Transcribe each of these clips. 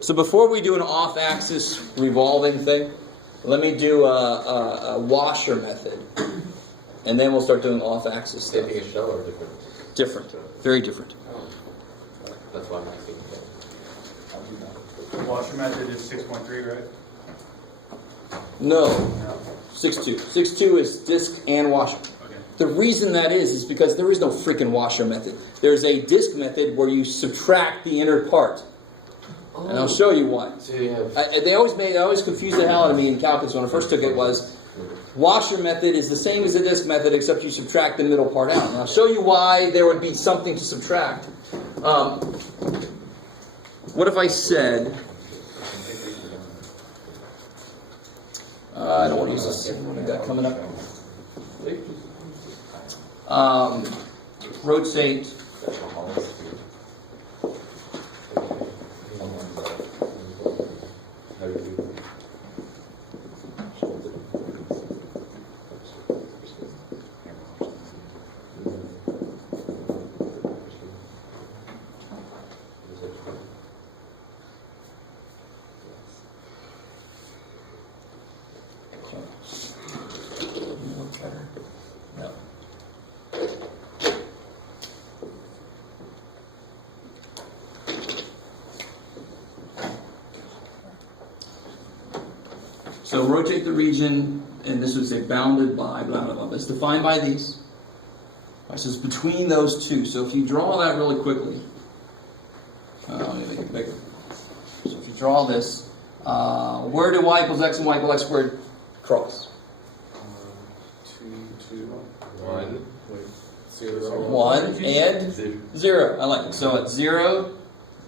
So before we do an off-axis revolving thing, let me do a washer method. And then we'll start doing off-axis stuff. Taking a shell or different? Different. Very different. That's why I'm asking. The washer method is 6.3, right? No. 6.2. 6.2 is disk and washer. Okay. The reason that is because there is no freaking washer method. There's a disk method where you subtract the inner part. Oh. And I'll show you why. So you have... They always confused the hell out of me in calculus when I first took it. Was washer method is the same as the disk method, except you subtract the middle part out. And I'll show you why there would be something to subtract. What if I said... I don't want to use this. What have I got coming up? Rotate. So rotate the region, and this would say bounded by blah blah blah. It's defined by these. Right, so it's between those two. So if you draw that really quickly, let me make it bigger. So if you draw this, where do y equals x and y equals x squared cross? 1. 1 and 0. I like it. So at 0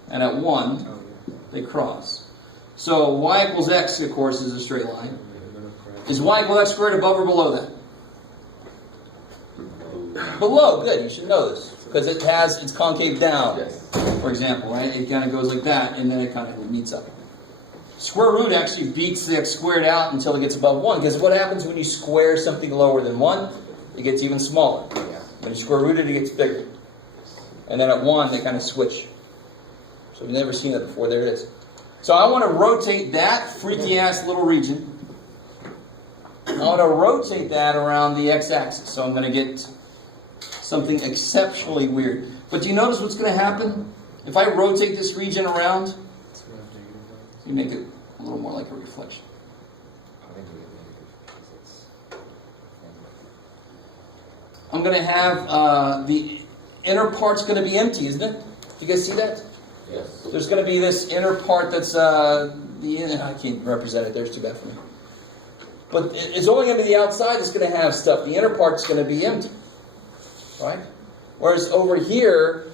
and at 1, they cross. So y equals x, of course, is a straight line. Is y equals x squared above or below that? Below. Good. You should know this because it's concave down. For example, right? It kind of goes like that, and then it kind of meets up. Square root actually beats the x squared out until it gets above 1. Because what happens when you square something lower than 1? It gets even smaller. When you square root it, it gets bigger. And then at 1, they kind of switch. So if you've never seen that before, there it is. So I want to rotate that freaky-ass little region. I want to rotate that around the x-axis. So I'm going to get something exceptionally weird. But do you notice what's going to happen? If I rotate this region around, you make it a little more like a reflection. I'm going to have the inner part's going to be empty, isn't it? Do you guys see that? Yes. There's going to be this inner part that's I can't represent it. There's too bad for me. But it's only going to be the outside that's going to have stuff. The inner part's going to be empty, right? Whereas over here,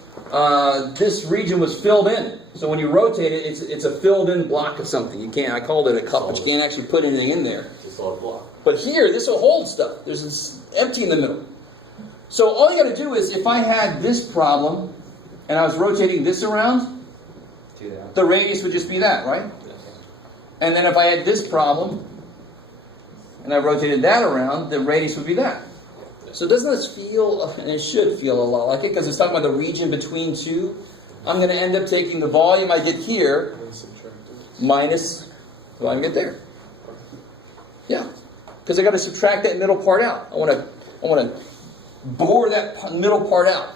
this region was filled in. So when you rotate it, it's a filled-in block of something. You can't. I called it a cup, but you can't actually put anything in there. It's a solid block. But here, this will hold stuff. There's this empty in the middle. So all you got to do is, if I had this problem and I was rotating this around, the radius would just be that, right? Yes. And then if I had this problem and I rotated that around, the radius would be that. So doesn't this feel, and it should feel a lot like it, because it's talking about the region between two. I'm going to end up taking the volume I get here minus the volume I get there. Yeah, because I got to subtract that middle part out. I want to bore that middle part out,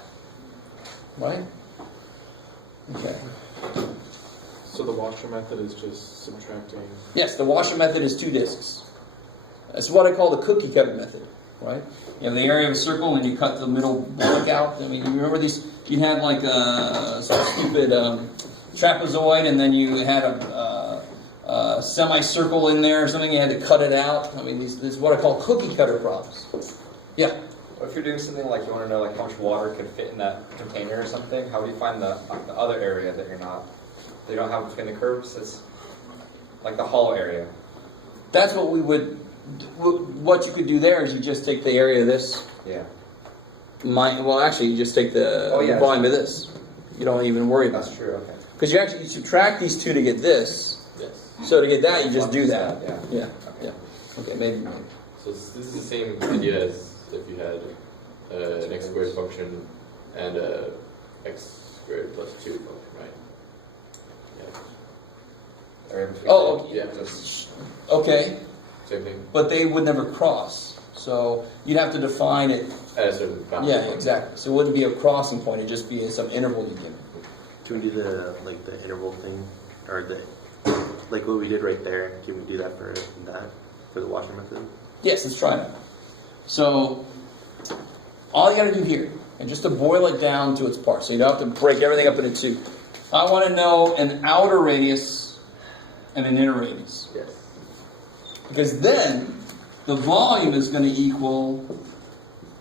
right? Okay. So the washer method is just subtracting. Yes, the washer method is 2 discs. That's what I call the cookie cutter method, right? You have the area of a circle, and then you cut the middle block out. I mean, you remember these? You had like a stupid trapezoid, and then you had a semicircle in there or something. You had to cut it out. I mean, this is what I call cookie cutter problems. Yeah. Well, if you're doing something like you want to know like how much water could fit in that container or something, how do you find the other area that you don't have between the curves? It's like the hollow area. That's what we would. What you could do there is you just take the area of this. Yeah. Well, actually, you just take the volume of this. You don't even worry about it. That's true. Okay. Because you actually subtract these two to get this. Yes. So to get that, you just do that. Yeah. Yeah. Okay, maybe. So this is the same idea as if you had an x squared function and a x squared plus 2 function, right? Yeah. area between. Oh, Yeah. Just, Okay, Same thing. but they would never cross. So you'd have to define it. At a certain boundary. Yeah, exactly. So it wouldn't be a crossing point, it'd just be some interval you give it. Can we do the interval thing, or like what we did right there? Can we do that for the washer method? Yes, let's try that. So, all you got to do here, and just to boil it down to its parts, so you don't have to break everything up into two. I want to know an outer radius and an inner radius. Yes. Because then, the volume is going to equal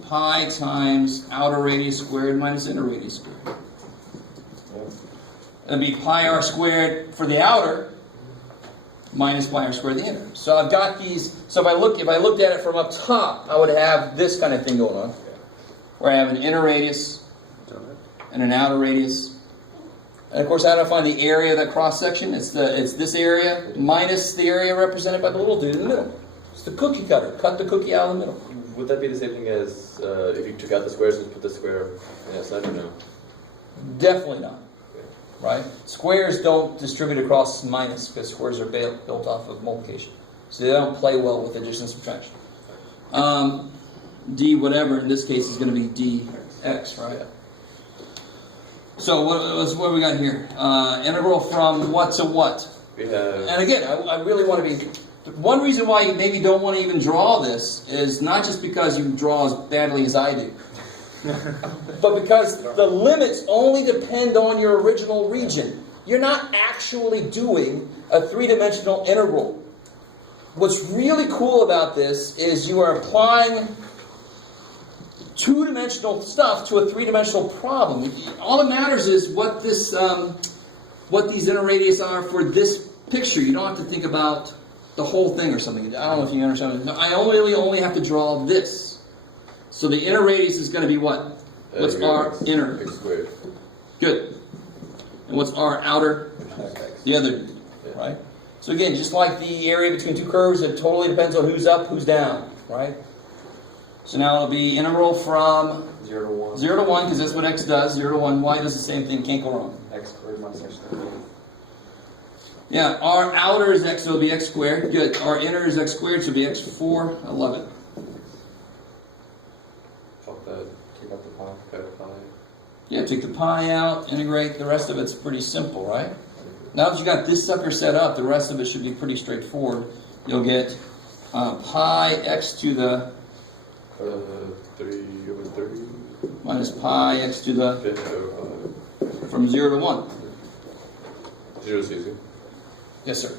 pi times outer radius squared minus inner radius squared. It'll be pi r squared for the outer, minus pi r squared the inner. So I've got these. So if I looked at it from up top, I would have this kind of thing going on, where I have an inner radius and an outer radius. And of course, how do I find the area of that cross section? It's this area minus the area represented by the little dude in the middle. It's the cookie cutter. Cut the cookie out of the middle. Would that be the same thing as if you took out the squares and put the square on the outside or no? Definitely not. Right? Squares don't distribute across minus because squares are built off of multiplication. So they don't play well with addition and subtraction. D whatever in this case is going to be dx, right? So what we got here? Integral from what to what? We have. And again, I really want to be... One reason why you maybe don't want to even draw this is not just because you draw as badly as I do. But because the limits only depend on your original region. You're not actually doing a three-dimensional integral. What's really cool about this is you are applying two-dimensional stuff to a three-dimensional problem. All that matters is what these inner radius are for this picture. You don't have to think about the whole thing or something. I don't know if you understand. I only have to draw this. So the inner radius is going to be what? What's our inner? X squared. Good. And what's our outer? The other, right? So again, just like the area between two curves, it totally depends on who's up, who's down, right? So now it'll be integral from 0 to 1. 0 to 1, because that's what x does. 0 to 1, y does the same thing, can't go wrong. X squared minus x squared. Yeah, our outer is x, so it'll be x squared. Good. Our inner is x squared, so it'll be x4. I love it. Fuck that. Take out the pi. Pi. Yeah, take the pi out, integrate. The rest of it's pretty simple, right? Now that you got this sucker set up, the rest of it should be pretty straightforward. You'll get pi x to the 3/30. minus pi x to the 5/5. from 0 to 1. 0 is easy. Yes, sir.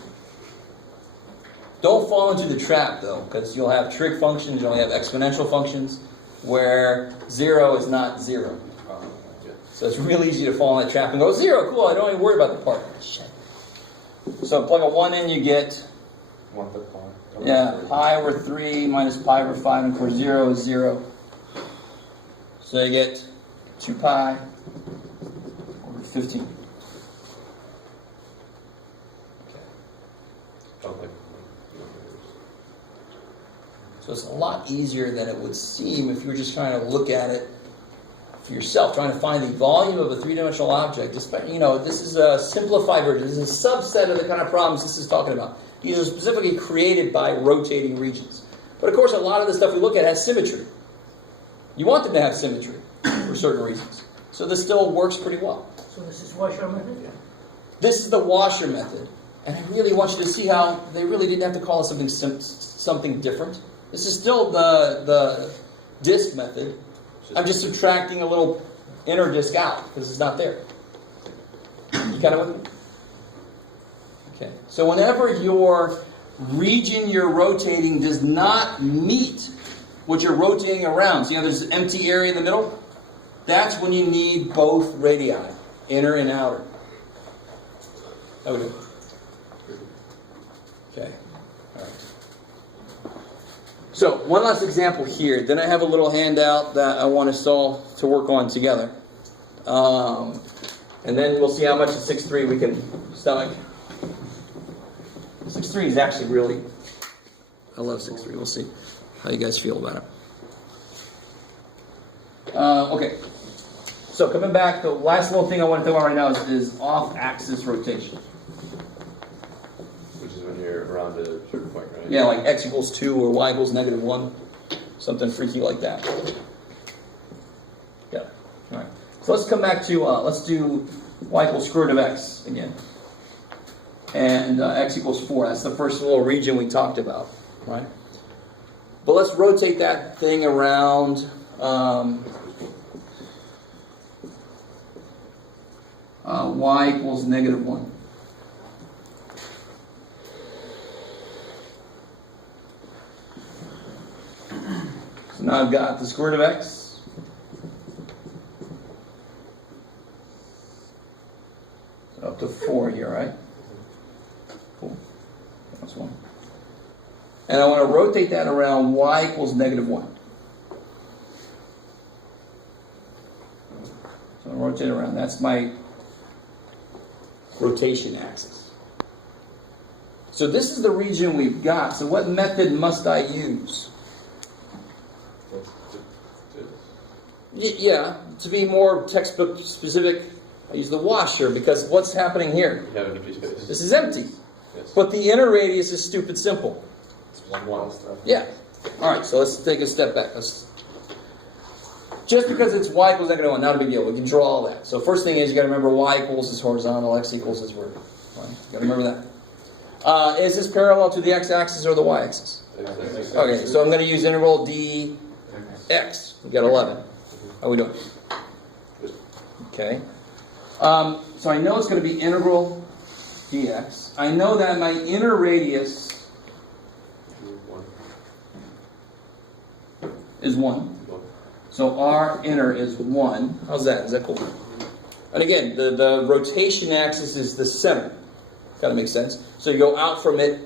Don't fall into the trap, though, because you'll have trig functions, you'll have exponential functions, where 0 is not 0. So it's really easy to fall in that trap and go, 0, cool, I don't even worry about the part. Shit. So plug a 1 in, you get, 1 to pi. yeah, pi over 3 minus pi over 5, and of course 0 is 0. So you get 2 pi over 15. Okay. So it's a lot easier than it would seem if you were just trying to look at it for yourself, trying to find the volume of a three-dimensional object. You know, this is a simplified version. This is a subset of the kind of problems this is talking about. These are specifically created by rotating regions. But of course, a lot of the stuff we look at has symmetry. You want them to have symmetry for certain reasons. So this still works pretty well. So this is washer method? Yeah. This is the washer method. And I really want you to see how they really didn't have to call it something different. This is still the disk method. I'm just subtracting a little inner disk out because it's not there. You kind of with me? Okay. So whenever your region you're rotating does not meet what you're rotating around, see how there's an empty area in the middle? That's when you need both radii, inner and outer. Okay. Okay. All right. So, one last example here. Then I have a little handout that I want us all to work on together. And then we'll see how much of 6.3 we can stomach. 6.3 is actually really... I love 6.3. We'll see how you guys feel about it. Okay. So, coming back, the last little thing I want to talk about right now is off-axis rotation. when you're around a certain point, right? Yeah, like x equals 2 or y equals -1. Something freaky like that. Yeah. All right. So let's come back to, let's do y equals square root of x again. And x equals 4. That's the first little region we talked about, right? But let's rotate that thing around. Y equals -1. So now I've got the square root of x. So up to 4 here, right? Cool. That's 1. And I want to rotate that around y equals -1. So I rotate it around. That's my rotation axis. So this is the region we've got. So what method must I use? Yeah, to be more textbook specific, I use the washer because what's happening here? You have an empty space. This is empty. Yes. But the inner radius is stupid simple. It's 1 stuff. Yeah. All right, so let's take a step back. Just because it's y equals -1, not a big deal. We can draw all that. So first thing is you got to remember y equals is horizontal, x equals is vertical. Right? You got to remember that. Is this parallel to the x-axis or the y-axis? Okay, so I'm going to use integral dx. We got 11. How are we doing? Okay. So I know it's going to be integral dx. I know that my inner radius is 1. So R inner is 1. How's that? Is that cool? And again, the rotation axis is the center. Got to make sense. So you go out from it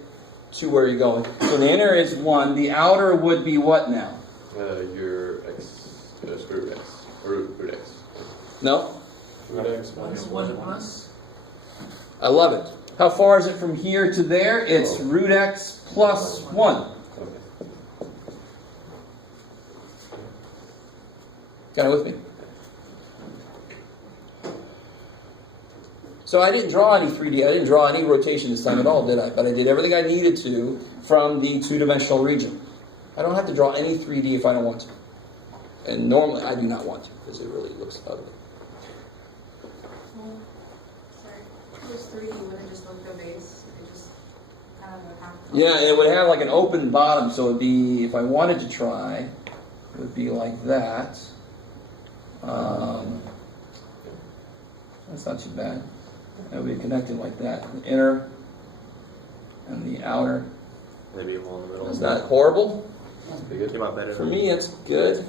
to where you're going. So the inner is 1. The outer would be what now? Your x, square root x, or root x. No? Root x minus 1 plus. I love it. How far is it from here to there? It's root x plus 1. Got it with me? So I didn't draw any 3D. I didn't draw any rotation this time at all, did I? But I did everything I needed to from the two-dimensional region. I don't have to draw any 3D if I don't want to. And normally I do not want to because it really looks ugly. Well, sorry. If it was 3D, would it just look the base? It just kind of a half. Yeah, and it would have like an open bottom, so it'd be, if I wanted to try, it would be like that. That's not too bad. It would be connected like that. The inner and the outer. Maybe a hole in the middle. It's not horrible. Came out better. For me, it's good.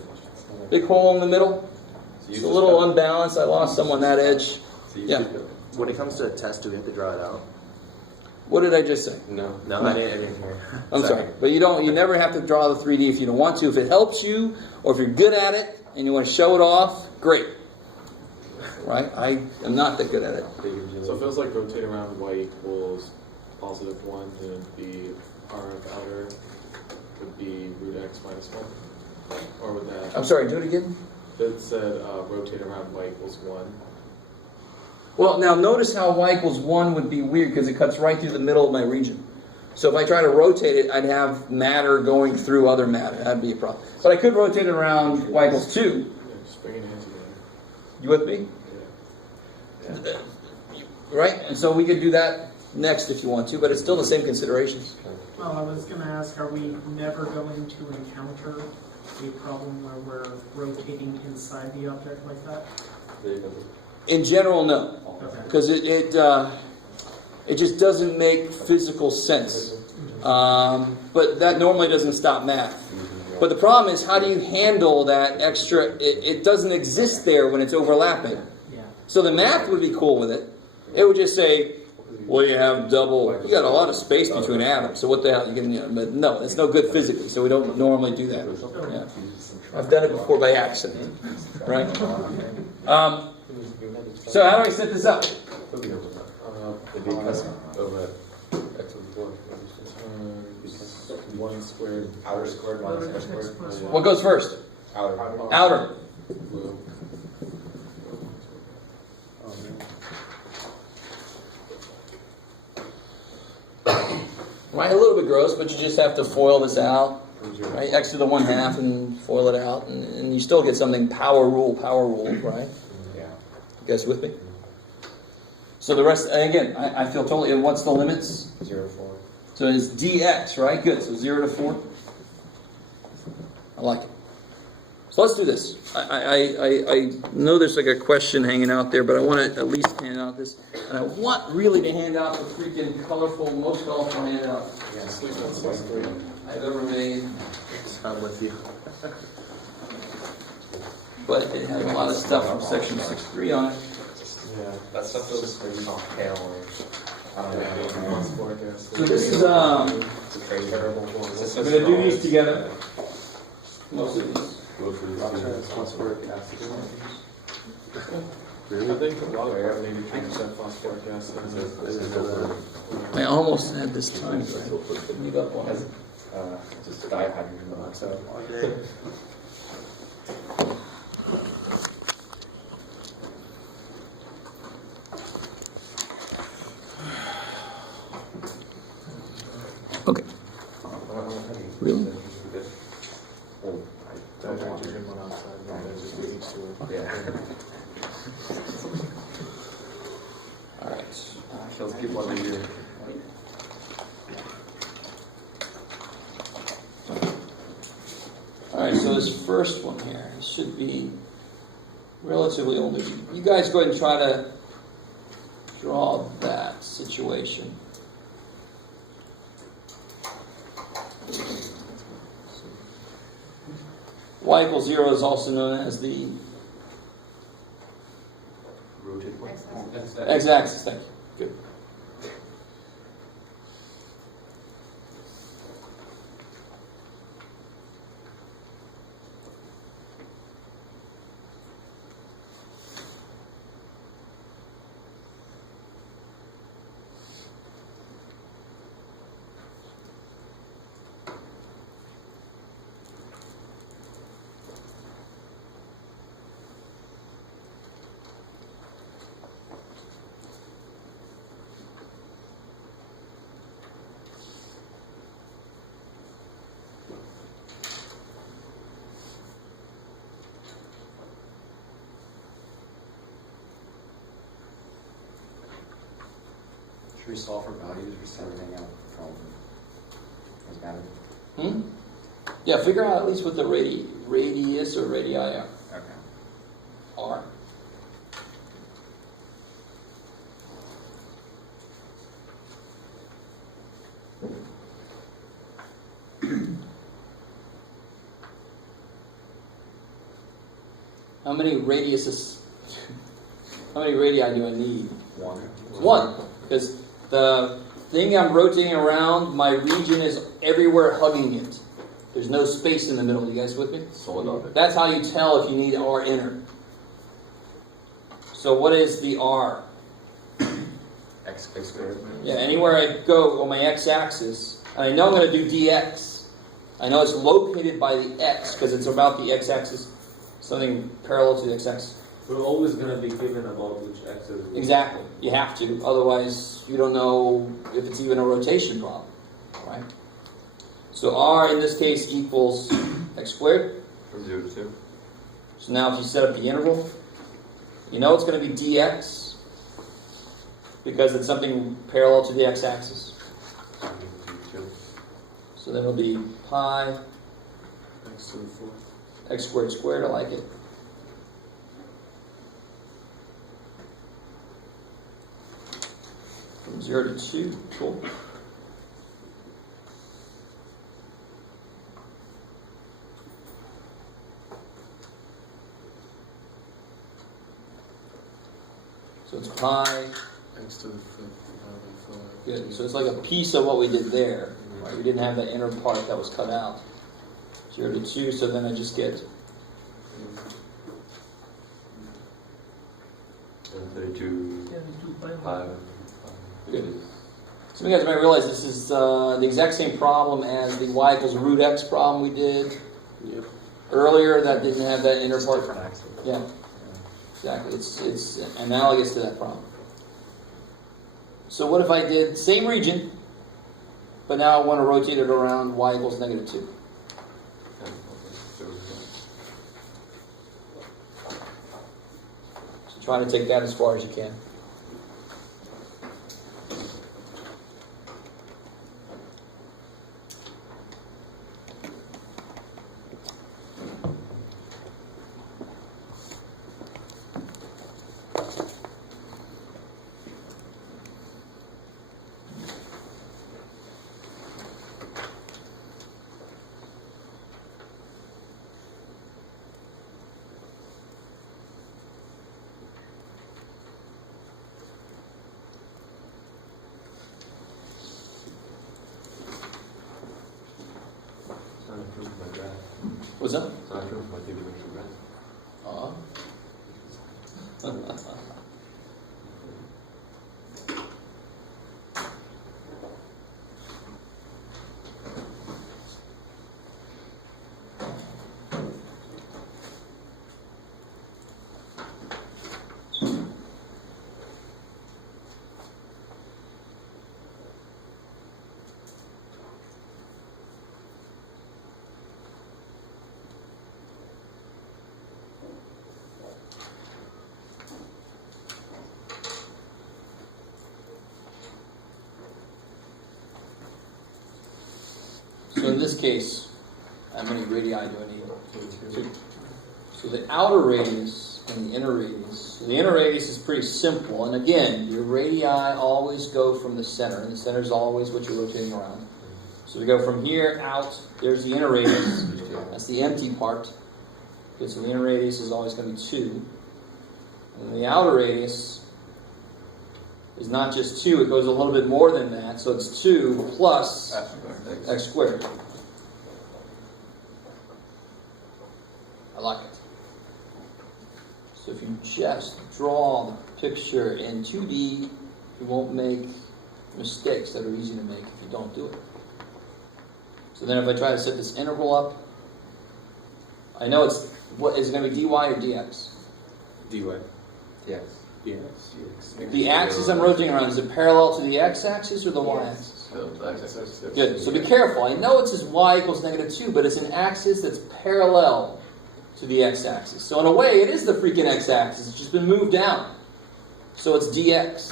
Big hole in the middle. It's a little unbalanced. I lost some on that edge. Yeah. When it comes to a test, do we have to draw it out? What did I just say? No. No, I didn't hear. I'm sorry. But you never have to draw the 3D if you don't want to. If it helps you, or if you're good at it, and you want to show it off, great. Right? I am not that good at it. So it feels like rotate around y equals +1, then it'd be r of outer would be root x minus 1. Or would that... I'm sorry, do it again? It said rotate around y equals 1. Well, now notice how y equals 1 would be weird because it cuts right through the middle of my region. So if I try to rotate it, I'd have matter going through other matter. That'd be a problem. But I could rotate it around y equals 2. Yeah, just bring it into there. You with me? Right? And so we could do that next if you want to, but it's still the same considerations. Well, I was going to ask, are we never going to encounter a problem where we're rotating inside the object like that? In general, no. Because it just doesn't make physical sense. But that normally doesn't stop math. But the problem is, how do you handle that extra? It doesn't exist there when it's overlapping. Yeah. So the math would be cool with it. It would just say, well, you have double, you got a lot of space between atoms, so what the hell, but no, it's no good physically, so we don't normally do that. Yeah. I've done it before by accident, right? So how do I set this up? One squared. Outer squared minus inner squared. What goes first? Outer. Outer. Right, a little bit gross, but you just have to FOIL this out, right? X to the 1/2 and FOIL it out, and you still get something power rule, right? Yeah. You guys with me? So the rest, again, I feel totally, and what's the limits? 0 to 4. So it's dx, right? Good, so 0 to 4. I like it. So let's do this. I know there's like a question hanging out there, but I want to at least hand out this. And I want really to hand out the freaking most colorful handout I've ever made. I'm with you. But it has a lot of stuff from section 6.3 on it. Yeah. That stuff feels pale or, I don't know. So this is, It's a crazy variable. we're going to do these together. Most of these. Phosphoric acid. I think a lot of it have 83% phosphoric acid. I almost had this time, but I couldn't leave up on it. Just dihydrogen monoxide. All day. Okay. Really? Dihydrogen monoxide, just H2O. Yeah. All right. Kills people every year. All right, so this first one here should be relatively old. You guys go ahead and try to draw that situation. Y equals 0 is also known as the x-axis. Thank you. Good. Should we solve for values or set everything out from what's matter? Yeah, figure out at least what the radius or radii are. Okay. Are. How many radiuses? How many radii do I need? One, because the thing I'm rotating around, my region is everywhere hugging it. There's no space in the middle. You guys with me? That's how you tell if you need R inner. So what is the R? X squared. Yeah, anywhere I go on my x-axis, and I know I'm going to do dx. I know it's located by the x because it's about the x-axis, something parallel to the x-axis. We're always going to be given about which x is which. Exactly. You have to. Otherwise, you don't know if it's even a rotation problem. Right? So R in this case equals x squared. From 0 to 2. So now if you set up the interval, you know it's going to be dx because it's something parallel to the x-axis. So then it'll be pi X to the 4. x squared squared. I like it. From 0 to 2. Cool. So it's pi. X to the 5. Good. So it's like a piece of what we did there. Right? We didn't have that inner part that was cut out. 0 to 2. So then I just get 32. 5. good. Some of you guys might realize this is the exact same problem as the y equals root x problem we did earlier that didn't have that inner part. Different axes. Yeah, exactly. It's analogous to that problem. So what if I did same region, but now I want to rotate it around y equals negative 2. So try to take that as far as you can. What's that? So in this case, how many radii do I need? 2. So the outer radius and the inner radius. So the inner radius is pretty simple. And again, your radii always go from the center. And the center is always what you're rotating around. So we go from here out. There's the inner radius. That's the empty part. Okay, so the inner radius is always going to be 2. And the outer radius is not just 2, it goes a little bit more than that. So it's 2 plus x squared. I like it. So if you just draw the picture in 2D, you won't make mistakes that are easy to make if you don't do it. So then if I try to set this interval up, I know it's, what is it going to be, dy or dx? dy. Yes. The axis I'm rotating around, is it parallel to the x-axis or the y-axis? Good. So be careful. I know it says y equals negative 2, but it's an axis that's parallel to the x-axis. So in a way, it is the freaking x-axis. It's just been moved down. So it's dx.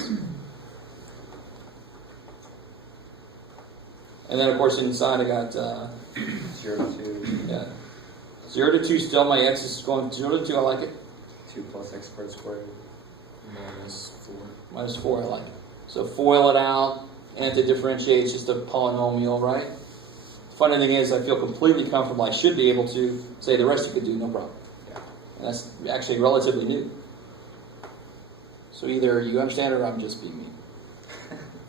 And then, of course, inside I got 0 to 2. Yeah, 0 to 2 still. My x is going 0 to 2. I like it. 2 plus x squared. Minus 4, I like it. So FOIL it out, anti-differentiate, it's just a polynomial, right? The funny thing is, I feel completely comfortable. I should be able to say the rest you could do, no problem. Yeah. And that's actually relatively new. So either you understand it or I'm just being mean.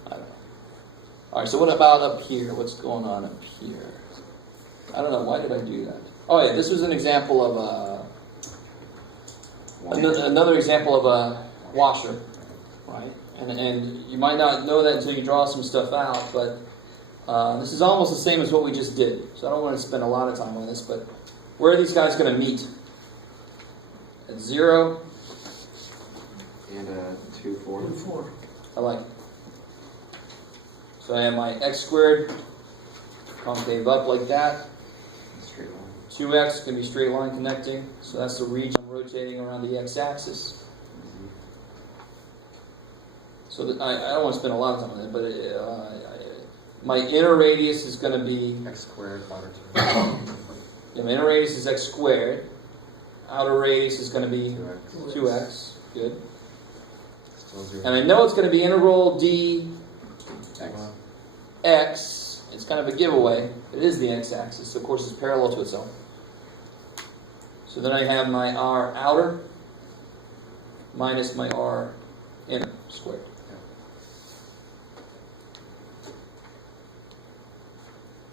I don't know. All right, so what about up here? What's going on up here? I don't know. Why did I do that? Oh, yeah, this was an example of another example of a washer, right? And you might not know that until you draw some stuff out, but this is almost the same as what we just did. So I don't want to spend a lot of time on this, but where are these guys going to meet? At 0? And 2, 4. 2, 4. I like it. So I have my x squared concave up like that. Straight line. 2x is going to be straight line connecting. So that's the region I'm rotating around the x-axis. So that I don't want to spend a lot of time on that, but my inner radius is going to be X squared, outer 2. Yeah, my inner radius is x squared. Outer radius is going to be 2x. Good. Still 0. And I know it's going to be integral d x. It's kind of a giveaway. It is the x-axis, so of course it's parallel to itself. So then I have my r outer minus my r inner squared.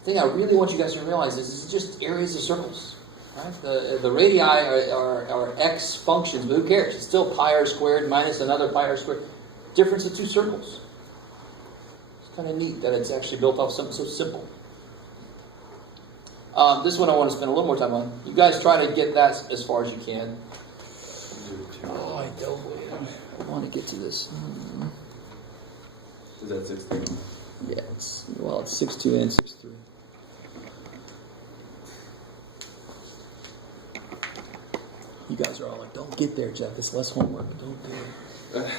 The thing I really want you guys to realize is this is just areas of circles. Right? The radii are x functions, but who cares? It's still pi r squared minus another pi r squared. Difference of two circles. It's kind of neat that it's actually built off something so simple. This one I want to spend a little more time on. You guys try to get that as far as you can. Oh, I don't want to get to this. Is that 16? Yeah, it's 6'2" and 6'3". You guys are all like, don't get there, Jeff. It's less homework. Don't do it.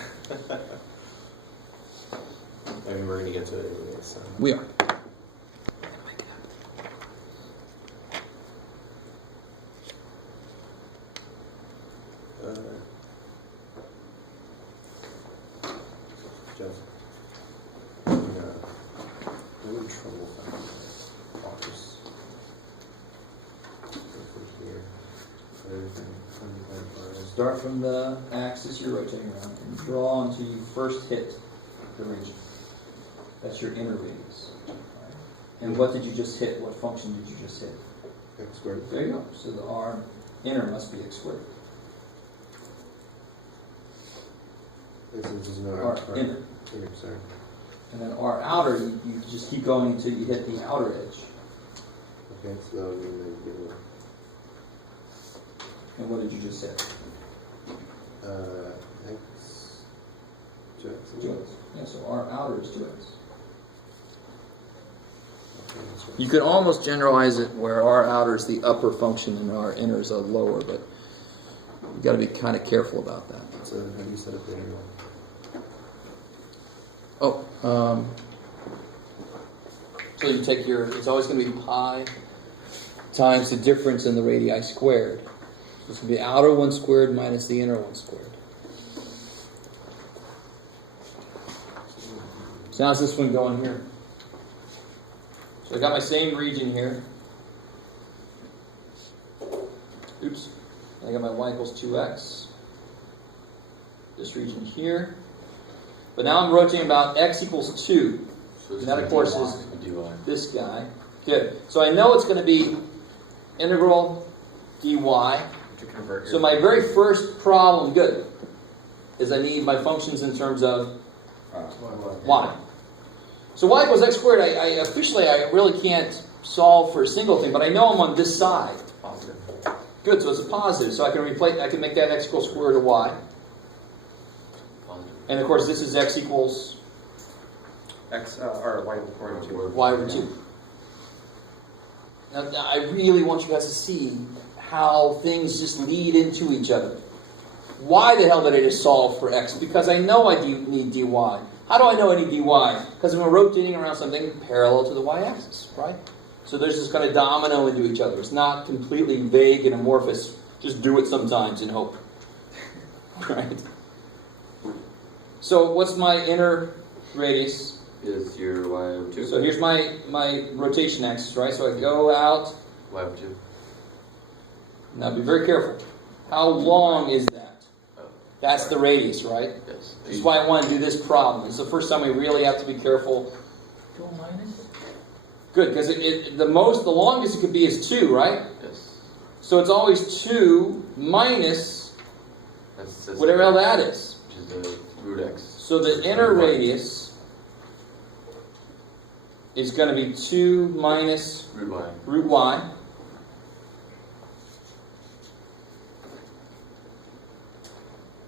I mean, we're gonna get to it anyway, so. We are. Jeff. I'm in trouble finding this office. Over here. Everything. Start from the axis you're rotating around and draw until you first hit the region. That's your inner radius. And what did you just hit? What function did you just hit? X squared. There you go. So the R inner must be x squared. This is no R inner. Inner, sorry. And then R outer, you just keep going until you hit the outer edge. Okay, so that would mean that you And what did you just hit? X. 2x. 2x. Yeah, so R outer is 2x. Okay, that's right. You could almost generalize it where R outer is the upper function and R inner is a lower, but you've got to be kind of careful about that. So how do you set up the integral? So you take it's always going to be pi times the difference in the radii squared. So it's going to be outer 1 squared minus the inner 1 squared. So how's this one going here? So I got my same region here. Oops. I got my y equals 2x. This region here. But now I'm rotating about x equals 2. So And that, of course, is dy. this guy. Good. So I know it's going to be integral dy. To convert your So my very first problem, good, is I need my functions in terms of y. So y equals x squared, I officially really can't solve for a single thing, but I know I'm on this side. positive. Good, so it's a positive. So I can make that x equals square root of y. Positive. And of course this is x equals X or y equal to 2. y over 2. Now I really want you guys to see how things just lead into each other. Why the hell did I just solve for x? Because I know I need dy. How do I know I need dy? Because I'm rotating around something parallel to the y-axis, right? So there's this kind of domino into each other. It's not completely vague and amorphous. Just do it sometimes and hope. Right? So what's my inner radius? Is your y over 2? So here's my rotation axis, right? So I go out. Y over 2. Now be very careful. How long is that? Oh. That's the radius, right? Yes. This is why I want to do this problem. It's the first time we really have to be careful. Go minus? Good, because the longest it could be is 2, right? Yes. So it's always 2 minus That's whatever hell that is. Which is the root x. So the inner radius is going to be 2 minus Root y. root y.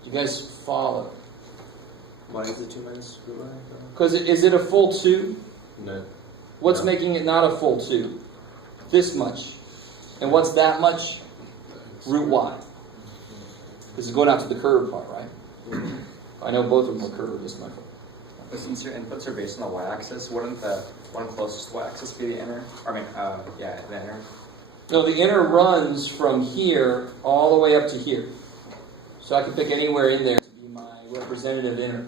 Do you guys follow? Why is it 2 minus root y? Because is it a full 2? No. What's No. making it not a full 2? This much. And what's that much? Root y. This is going out to the curved part, right? I know both of them are curved, just my fault. But since your inputs are based on the y-axis, wouldn't the one closest to the y-axis be the inner? I mean, the inner. No, the inner runs from here all the way up to here. So I can pick anywhere in there to be my representative inner.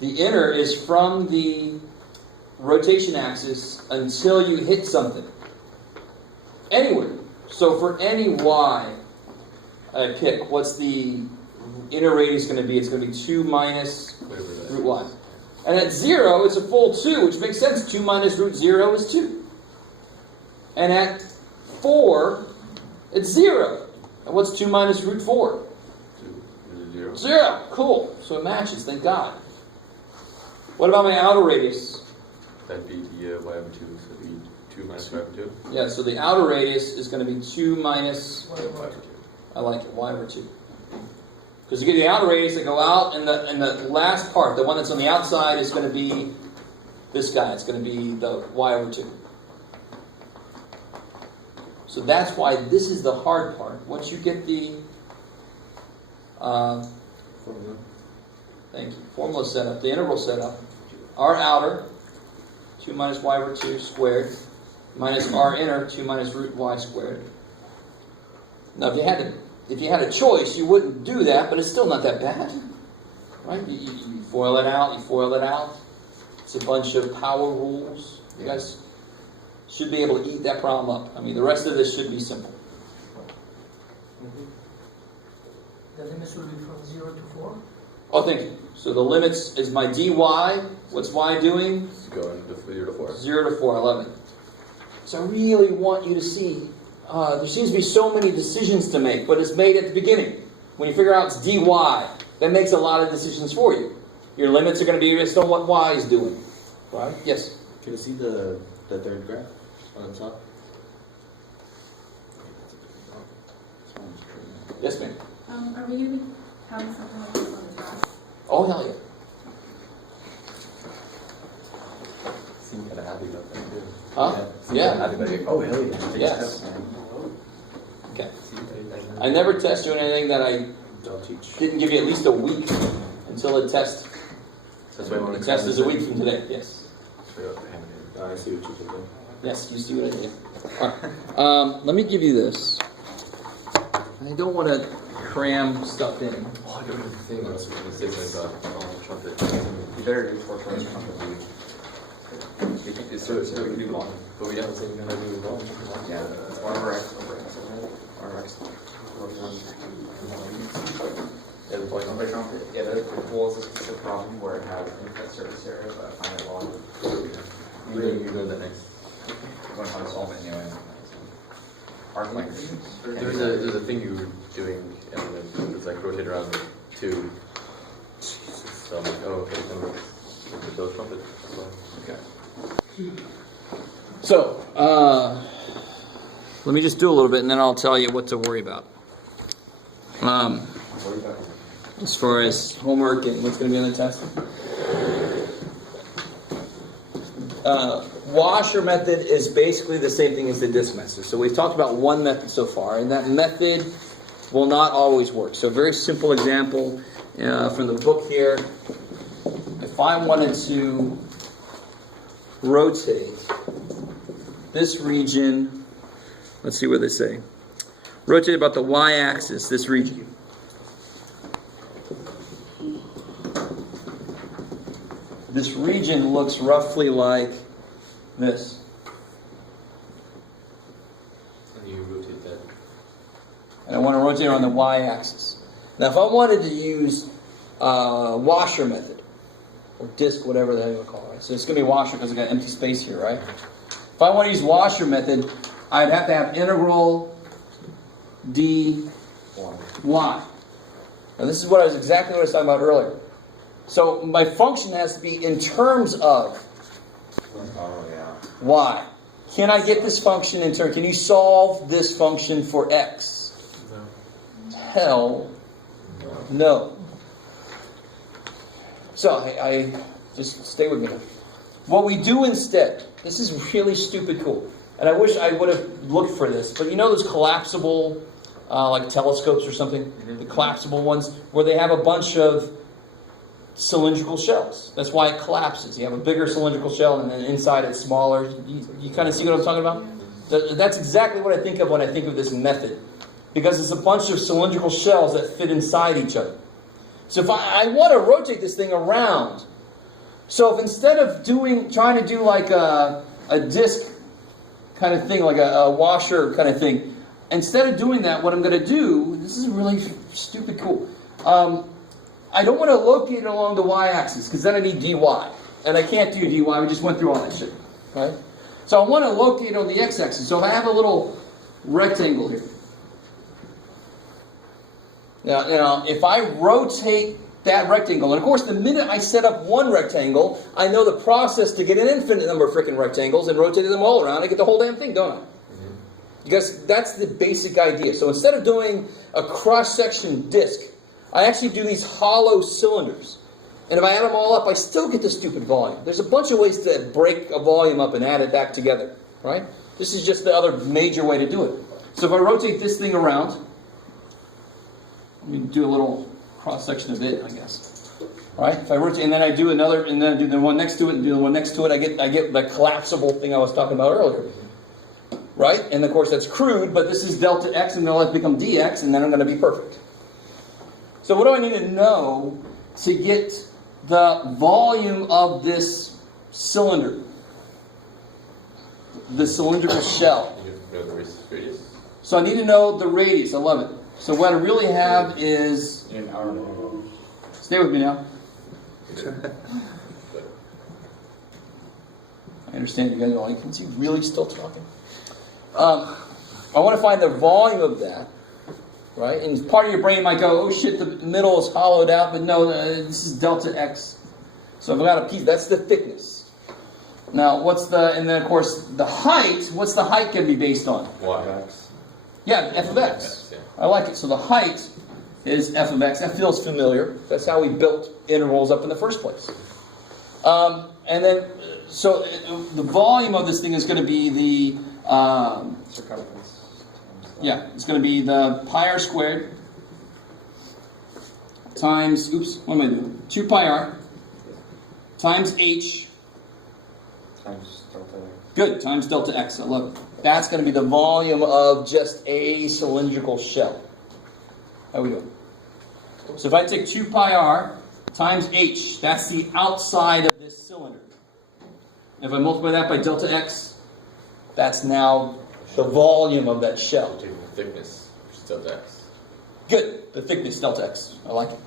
The inner is from the rotation axis until you hit something. Anywhere. So for any y I pick, what's the inner radius going to be? It's going to be 2 minus root y. And at 0, it's a full 2, which makes sense. 2 minus root 0 is 2. And at 4, it's 0. And what's 2 minus root 4? 0. 0. Cool. So it matches, thank God. What about my outer radius? That'd be the y over 2, so it'd be 2 minus y over 2. Yeah, so the outer radius is going to be 2 minus, I like it, y over 2. Because you get the outer radius that go out, and the last part, the one that's on the outside, is going to be this guy, it's going to be the y/2. So that's why this is the hard part. Once you get the formula set up, the integral set up, r outer, 2 minus y/2 squared, minus r inner, 2 minus root y squared. Now, if you had a choice, you wouldn't do that, but it's still not that bad, right? You FOIL it out. You FOIL it out. It's a bunch of power rules. You guys should be able to eat that problem up. I mean, the rest of this should be simple. The limits will be from 0 to 4? Oh, thank you. So the limits is my dy. What's y doing? Going to 0 to 4. 0 to 4, 11. So I really want you to see, there seems to be so many decisions to make, but it's made at the beginning. When you figure out it's dy, that makes a lot of decisions for you. Your limits are going to be based on what y is doing. Right? Yes? Can you see the third graph on the top? Yes, ma'am. Are we going to be having something like this on the class? Oh, hell yeah. Seem kind of happy about that too. Huh? Seem Yeah. kinda happy about it. Oh, hell yeah. Yes. Okay. I never test you on anything that I Don't teach. didn't give you at least a week until the test. That's why I want The to test is a week from today. Yes. I see what you did there. Yes, you see what I did. All right. Let me give you this. I don't want to cram stuff in. Oh, I don't know the thing. That's what it says about trumpet. You better do 4 points trumpet. So we can do long. But we haven't seen how to do long. Yeah, it's 1 over x over x over x. Yeah, the point. Trumpet trumpet. Yeah, the pool is a specific problem where it has infinite surface area, but I find it long. You know that next. I'm going to try to solve it anyway. Arc length. There's a thing you were doing, and then it's like rotate around 2. So I'm like, oh, okay, then we'll those trumpet as well. Okay. So, let me just do a little bit, and then I'll tell you what to worry about. As far as homework and what's going to be on the test. Washer method is basically the same thing as the disk method. So we've talked about one method so far, and that method will not always work. So a very simple example from the book here. If I wanted to rotate this region, let's see what they say. Rotate about the y-axis, this region. This region looks roughly like this. And you rotate that. And I want to rotate on the y-axis. Now, if I wanted to use washer method, or disk, whatever the hell you want to call it. So it's going to be washer because I got empty space here, right? If I want to use washer method, I'd have to have integral dy. Now, this is exactly what I was talking about earlier. So my function has to be in terms of y. Can I get this function in terms? Can you solve this function for x? No. Hell no. So I just stay with me. What we do instead, this is really stupid cool. And I wish I would have looked for this. But you know those collapsible, like telescopes or something? The collapsible ones, where they have a bunch of cylindrical shells. That's why it collapses. You have a bigger cylindrical shell and then inside it's smaller. You kind of see what I'm talking about? That's exactly what I think of when I think of this method. Because it's a bunch of cylindrical shells that fit inside each other. So if I want to rotate this thing around, so if instead of trying to do like a disk kind of thing, like a washer kind of thing, instead of doing that, what I'm going to do, this is really stupid cool. I don't want to locate it along the y-axis, because then I need dy. And I can't do dy, we just went through all that shit. Right? So I want to locate it on the x-axis. So if I have a little rectangle here. Now, if I rotate that rectangle, and of course the minute I set up one rectangle, I know the process to get an infinite number of freaking rectangles and rotate them all around, I get the whole damn thing, don't I? Because that's the basic idea. So instead of doing a cross-section disk, I actually do these hollow cylinders. And if I add them all up, I still get the stupid volume. There's a bunch of ways to break a volume up and add it back together, right? This is just the other major way to do it. So if I rotate this thing around, let me do a little cross-section of it, I guess. Right? If I rotate, and then I do another, and then I do the one next to it, and do the one next to it, I get the collapsible thing I was talking about earlier. Right? And of course that's crude, but this is delta x, and then let it become dx, and then I'm going to be perfect. So what do I need to know to get the volume of this cylinder? The cylindrical shell. You know the radius? So I need to know the radius. I love it. So what I really have is... In an hour. Stay with me now. I understand you guys are like, is he really still talking? I want to find the volume of that, right? And part of your brain might go, oh shit, the middle is hollowed out, but no, this is delta x. So I've got a piece, that's the thickness. Now, and then of course, the height, what's the height going to be based on? X. Yeah, f of x. Yeah. I like it. So the height is f of x. That feels familiar. That's how we built intervals up in the first place. And then, so the volume of this thing is going to be the... Circumference. Yeah, it's going to be the pi r squared times, what am I doing? 2 pi r times h. Times delta. Good, times delta x. I love it. That's going to be the volume of just a cylindrical shell. How are we doing? So if I take 2 pi r times h, that's the outside of this cylinder. If I multiply that by delta x, that's now the volume of that shell. Taking the thickness, which is delta x. Good, the thickness, delta x. I like it.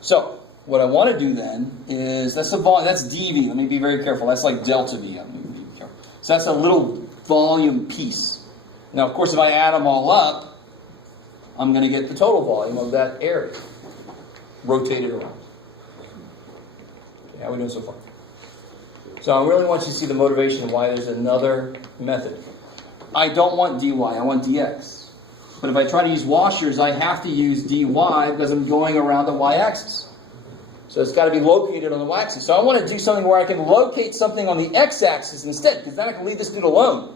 So, what I want to do then is, that's the volume, that's dV. Let me be very careful. That's like delta V. Let me be careful. So that's a little volume piece. Now, of course, if I add them all up, I'm going to get the total volume of that area. Rotated around. Okay, how are we doing so far? So I really want you to see the motivation why there's another method. I don't want dy, I want dx. But if I try to use washers, I have to use dy because I'm going around the y-axis. So it's got to be located on the y-axis. So I want to do something where I can locate something on the x-axis instead, because then I can leave this dude alone.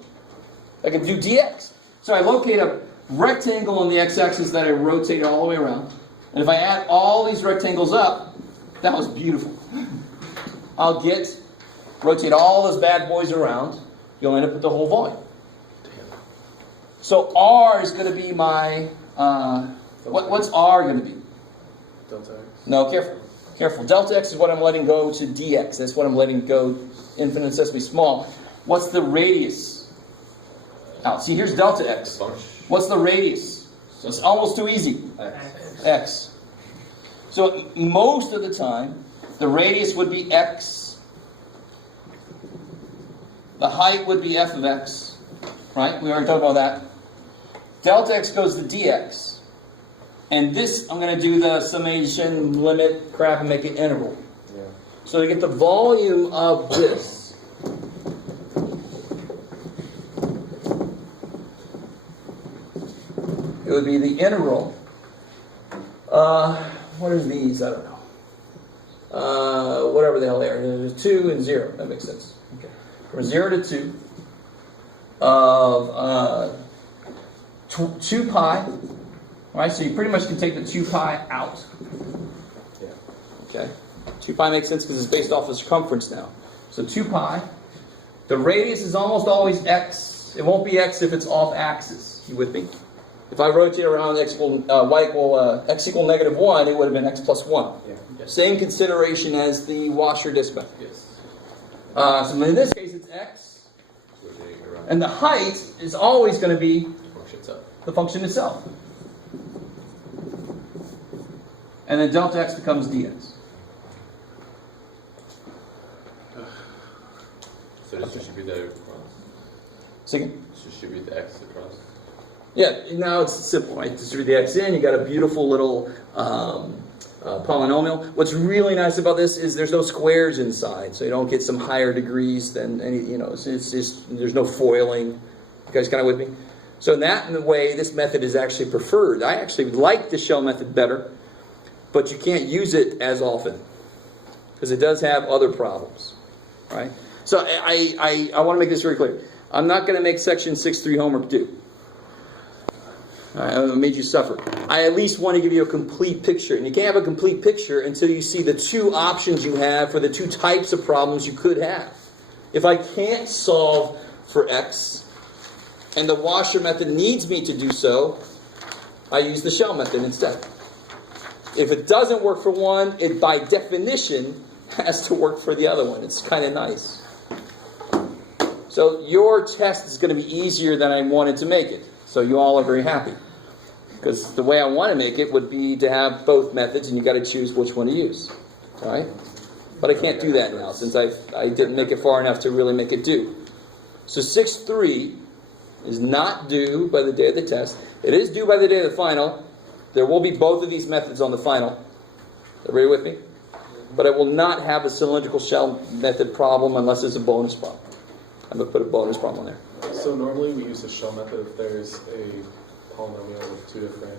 I can do dx. So I locate a rectangle on the x-axis that I rotate all the way around. And if I add all these rectangles up, that was beautiful. I'll rotate all those bad boys around, you'll end up with the whole volume. So R is going to be my, what's R going to be? Delta x. No, careful. Careful. Delta x is what I'm letting go to dx. That's what I'm letting go infinitesimally small. What's the radius? Out. See, here's delta x. What's the radius? So it's almost too easy. X. So most of the time, the radius would be x. The height would be f of x, right? We already talked about that. Delta x goes to dx. And this, I'm going to do the summation, limit, crap, and make it integral. Yeah. So to get the volume of this, it would be the integral. What are these? I don't know. Whatever the hell they are. There's 2 and 0. That makes sense. Okay. From 0 to 2 of 2 pi. Right, so you pretty much can take the 2 pi out. Yeah. Okay. 2 pi makes sense because it's based off of circumference now. So 2 pi. The radius is almost always x. It won't be x if it's off axis. You with me? If I rotate around x equal negative 1, it would have been x plus 1. Yeah. Yes. Same consideration as the washer disk method. Yes. So in this case, it's x. And the height is always going to be the function itself. And then delta x becomes dx. So just distribute that across. Second? Distribute the x across. Yeah, now it's simple, right? Distribute the x in, you got a beautiful little polynomial. What's really nice about this is there's no squares inside, so you don't get some higher degrees than any, it's just, there's no foiling. You guys kind of with me? So in that way, this method is actually preferred. I actually like the shell method better. but you can't use it as often because it does have other problems, right? So I want to make this very clear. I'm not going to make section 6.3 homework do. All right, I made you suffer. I at least want to give you a complete picture. And you can't have a complete picture until you see the two options you have for the two types of problems you could have. If I can't solve for x, and the washer method needs me to do so, I use the shell method instead. If it doesn't work for one, it by definition has to work for the other one. It's kind of nice. So your test is going to be easier than I wanted to make it. So you all are very happy. Because the way I want to make it would be to have both methods, and you got to choose which one to use. All right? But I can't do that now, since I didn't make it far enough to really make it do. So 6.3 is not due by the day of the test. It is due by the day of the final. There will be both of these methods on the final. Everybody with me? But I will not have a cylindrical shell method problem unless it's a bonus problem. I'm going to put a bonus problem on there. So normally we use the shell method if there's a polynomial with two different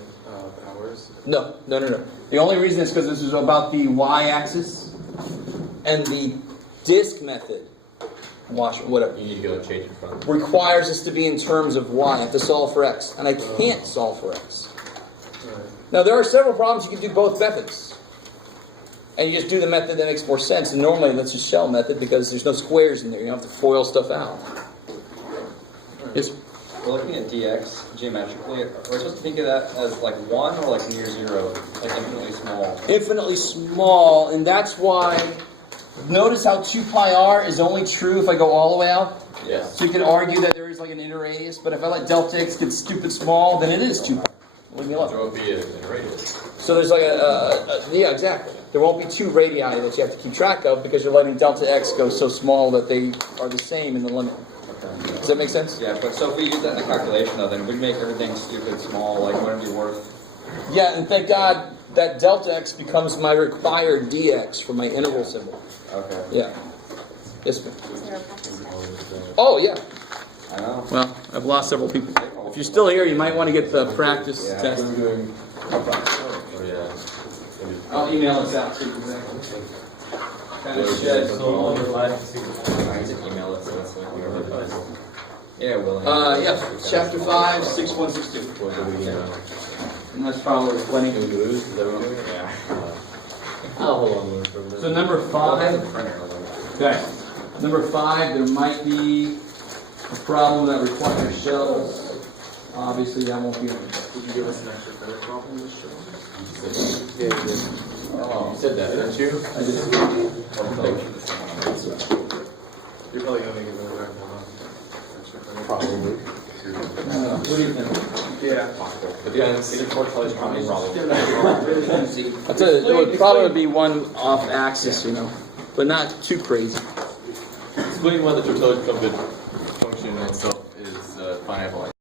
powers. No. The only reason is because this is about the y-axis and the disk method. Whatever. You need to go and change it from. Requires us to be in terms of y. I have to solve for x. And I can't solve for x. Right. Now, there are several problems you can do both methods. And you just do the method that makes more sense. And normally that's a shell method because there's no squares in there. You don't have to FOIL stuff out. Yes? We're looking at dx geometrically. Are we supposed to think of that as like 1 or like near 0? Like infinitely small? Infinitely small. And that's why... Notice how 2 pi r is only true if I go all the way out? Yeah. So you can argue that there is like an inner radius, but if I let delta x get stupid small, then it is 2 pi. Leave me alone. There won't be a radius. So there's like yeah, exactly. There won't be 2 radii that you have to keep track of because you're letting delta x go so small that they are the same in the limit. Does that make sense? Yeah, but so if we use that in the calculation though, then we'd make everything stupid small, like wouldn't it be worth? Yeah, and thank God that delta x becomes my required dx for my interval symbol. Okay. Yeah. Yes, ma'am. Is there a practice test? Oh, yeah. I know. Well, I've lost several people. If you're still here, you might want to get the practice test. Oh yeah. I'll email us out to you exactly. Kind of shed. I just email it, so that's like whatever it is. Yeah, willing. Yeah, chapter 5, 6162. And that's probably plenty. Yeah. I'll hold on for a minute. So number 5. Okay. Number 5, there might be a problem that requires shells. Obviously, that won't be. Would you give us an extra credit problem this show? Yeah, you did. Oh, you said that, didn't you? I just. You're probably going to make it really hard now. Extra credit. Probably. What do you think? Yeah. But yeah, it's probably probably wrong. I'll tell you, it would probably be one off axis, but not too crazy. Explain why the total function itself is finite volume.